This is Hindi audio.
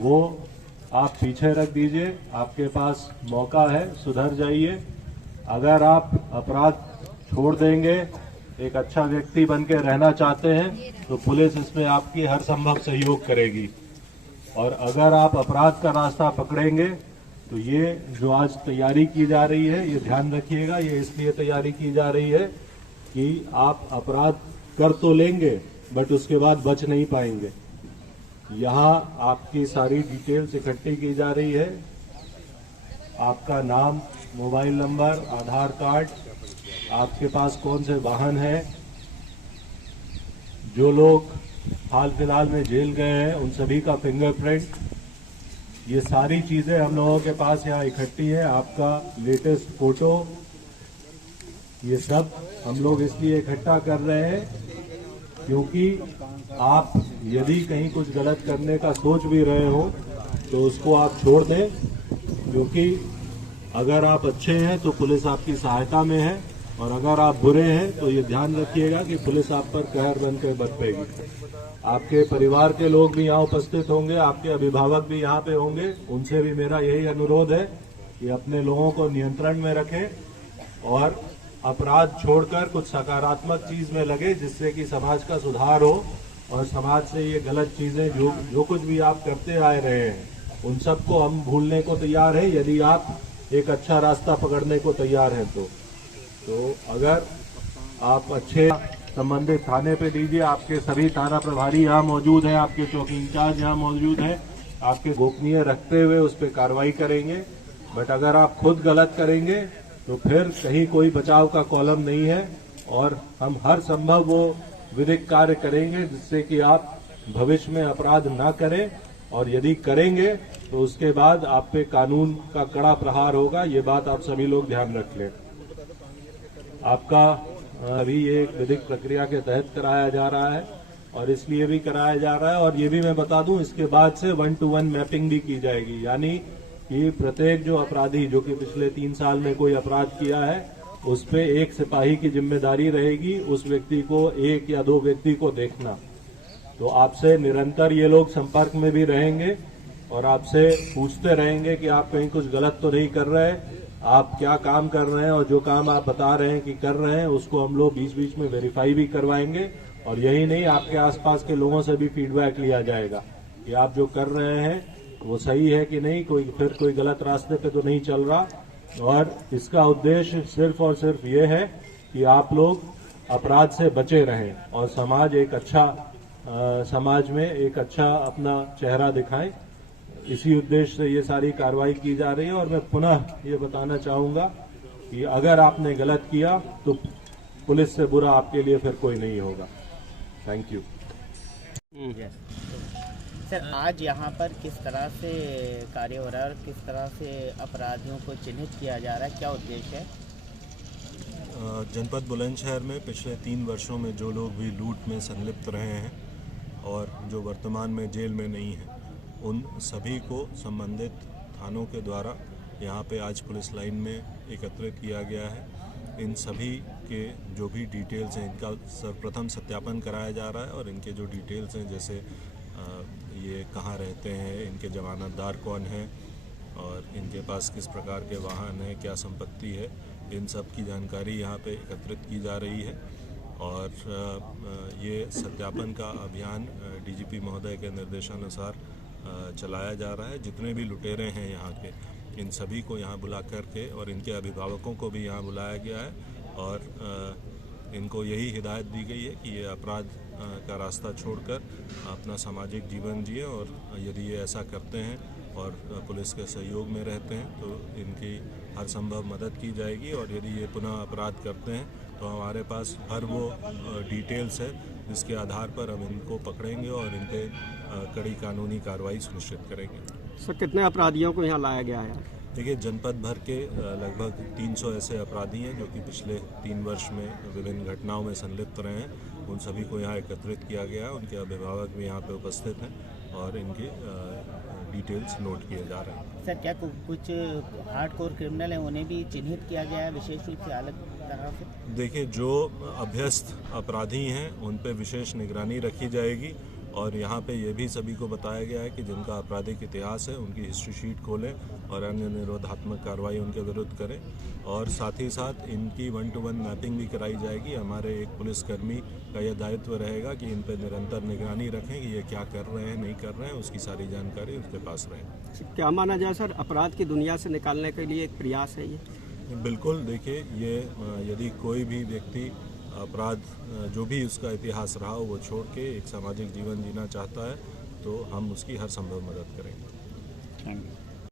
वो आप पीछे रख दीजिए। आपके पास मौका है, सुधर जाइए। अगर आप अपराध छोड़ देंगे, एक अच्छा व्यक्ति बन के रहना चाहते हैं, तो पुलिस इसमें आपकी हर संभव सहयोग करेगी। और अगर आप अपराध का रास्ता पकड़ेंगे, तो ये जो आज तैयारी की जा रही है, ये ध्यान रखिएगा, ये इसलिए तैयारी की जा रही है कि आप अपराध कर तो लेंगे, बट उसके बाद बच नहीं पाएंगे। यहाँ आपकी सारी डिटेल्स इकट्ठी की जा रही है। आपका नाम, मोबाइल नंबर, आधार कार्ड, आपके पास कौन से वाहन है, जो लोग हाल फिलहाल में जेल गए हैं उन सभी का फिंगरप्रिंट, ये सारी चीजें हम लोगों के पास यहाँ इकट्ठी है। आपका लेटेस्ट फोटो, ये सब हम लोग इसलिए इकट्ठा कर रहे हैं क्योंकि आप यदि कहीं कुछ गलत करने का सोच भी रहे हो तो उसको आप छोड़ दें, क्योंकि अगर आप अच्छे हैं तो पुलिस आपकी सहायता में है, और अगर आप बुरे हैं तो ये ध्यान रखिएगा कि पुलिस आप पर कहर बनकर बरतेगी। आपके परिवार के लोग भी यहाँ उपस्थित होंगे, आपके अभिभावक भी यहाँ पे होंगे, उनसे भी मेरा यही अनुरोध है कि अपने लोगों को नियंत्रण में रखें और अपराध छोड़कर कुछ सकारात्मक चीज में लगे, जिससे कि समाज का सुधार हो और समाज से ये गलत चीजें जो कुछ भी आप करते आए रहे हैं उन सबको हम भूलने को तैयार है, यदि आप एक अच्छा रास्ता पकड़ने को तैयार हैं तो अगर आप अच्छे संबंधित थाने पे दीजिए। आपके सभी थाना प्रभारी यहाँ मौजूद हैं, आपके चौकी इंचार्ज यहाँ मौजूद हैं, आपके गोपनीय रखते हुए उस पर कार्रवाई करेंगे। बट अगर आप खुद गलत करेंगे तो फिर कहीं कोई बचाव का कॉलम नहीं है, और हम हर संभव वो विधिक कार्य करेंगे जिससे कि आप भविष्य में अपराध ना करें, और यदि करेंगे तो उसके बाद आप पे कानून का कड़ा प्रहार होगा। ये बात आप सभी लोग ध्यान रख लें। आपका अभी ये विधिक प्रक्रिया के तहत कराया जा रहा है, और इसलिए भी कराया जा रहा है, और ये भी मैं बता दूं, इसके बाद से 1-to-1 मैपिंग भी की जाएगी, यानी कि प्रत्येक जो अपराधी जो कि पिछले 3 साल में कोई अपराध किया है उस पे एक सिपाही की जिम्मेदारी रहेगी उस व्यक्ति को 1 या 2 व्यक्ति को देखना। तो आपसे निरंतर ये लोग संपर्क में भी रहेंगे और आपसे पूछते रहेंगे कि आप कहीं कुछ गलत तो नहीं कर रहे, आप क्या काम कर रहे हैं, और जो काम आप बता रहे हैं कि कर रहे हैं उसको हम लोग बीच बीच में वेरीफाई भी करवाएंगे। और यही नहीं, आपके आसपास के लोगों से भी फीडबैक लिया जाएगा कि आप जो कर रहे हैं वो सही है कि नहीं, कोई गलत रास्ते पे तो नहीं चल रहा। और इसका उद्देश्य सिर्फ और सिर्फ ये है कि आप लोग अपराध से बचे रहें और समाज में एक अच्छा अपना चेहरा दिखाएं। इसी उद्देश्य से ये सारी कार्रवाई की जा रही है। और मैं पुनः ये बताना चाहूंगा कि अगर आपने गलत किया तो पुलिस से बुरा आपके लिए फिर कोई नहीं होगा। Thank you. सर, आज यहाँ पर किस तरह से कार्य हो रहा है और किस तरह से अपराधियों को चिन्हित किया जा रहा है, क्या उद्देश्य है? जनपद बुलंदशहर में पिछले 3 वर्षों में जो लोग भी लूट में संलिप्त रहे हैं और जो वर्तमान में जेल में नहीं हैं, उन सभी को संबंधित थानों के द्वारा यहाँ पे आज पुलिस लाइन में एकत्रित किया गया है। इन सभी के जो भी डिटेल्स हैं इनका सर्वप्रथम सत्यापन कराया जा रहा है, और इनके जो डिटेल्स हैं जैसे ये कहाँ रहते हैं, इनके जमानतदार कौन हैं और इनके पास किस प्रकार के वाहन हैं, क्या संपत्ति है, इन सब की जानकारी यहाँ पे एकत्रित की जा रही है। और ये सत्यापन का अभियान डीजीपी महोदय के निर्देशानुसार चलाया जा रहा है। जितने भी लुटेरे हैं यहाँ के, इन सभी को यहाँ बुला करके और इनके अभिभावकों को भी यहाँ बुलाया गया है, और इनको यही हिदायत दी गई है कि ये अपराध का रास्ता छोड़कर अपना सामाजिक जीवन जिए, और यदि ये ऐसा करते हैं और पुलिस के सहयोग में रहते हैं तो इनकी हर संभव मदद की जाएगी। और यदि ये पुनः अपराध करते हैं तो हमारे पास हर वो डिटेल्स है जिसके आधार पर हम इनको पकड़ेंगे और इन पे कड़ी कानूनी कार्रवाई सुनिश्चित करेंगे। सर, कितने अपराधियों को यहाँ लाया गया है? देखिए, जनपद भर के लगभग 300 ऐसे अपराधी हैं जो कि पिछले 3 वर्ष में विभिन्न घटनाओं में संलिप्त रहे हैं। उन सभी को यहाँ एकत्रित किया गया है, उनके अभिभावक भी यहाँ पे उपस्थित हैं और इनके डिटेल्स नोट किए जा रहे हैं। सर, क्या कुछ हार्डकोर क्रिमिनल हैं उन्हें भी चिन्हित किया गया है विशेष रूप से अलग तरह से? देखिए, जो अभ्यस्त अपराधी हैं उन पे विशेष निगरानी रखी जाएगी, और यहाँ पे ये भी सभी को बताया गया है कि जिनका आपराधिक इतिहास है उनकी हिस्ट्री शीट खोलें और अन्य निरोधात्मक कार्रवाई उनके विरुद्ध करें। और साथ ही साथ इनकी 1-to-1 मैपिंग भी कराई जाएगी। हमारे एक पुलिसकर्मी का यह दायित्व रहेगा कि इन पर निरंतर निगरानी रखें कि ये क्या कर रहे हैं, नहीं कर रहे हैं, उसकी सारी जानकारी उसके पास रहे। क्या माना जाए सर, अपराध की दुनिया से निकालने के लिए एक प्रयास है ये? बिल्कुल, देखिए ये यदि कोई भी व्यक्ति अपराध जो भी उसका इतिहास रहा हो वो छोड़ के एक सामाजिक जीवन जीना चाहता है तो हम उसकी हर संभव मदद करेंगे। Thank you.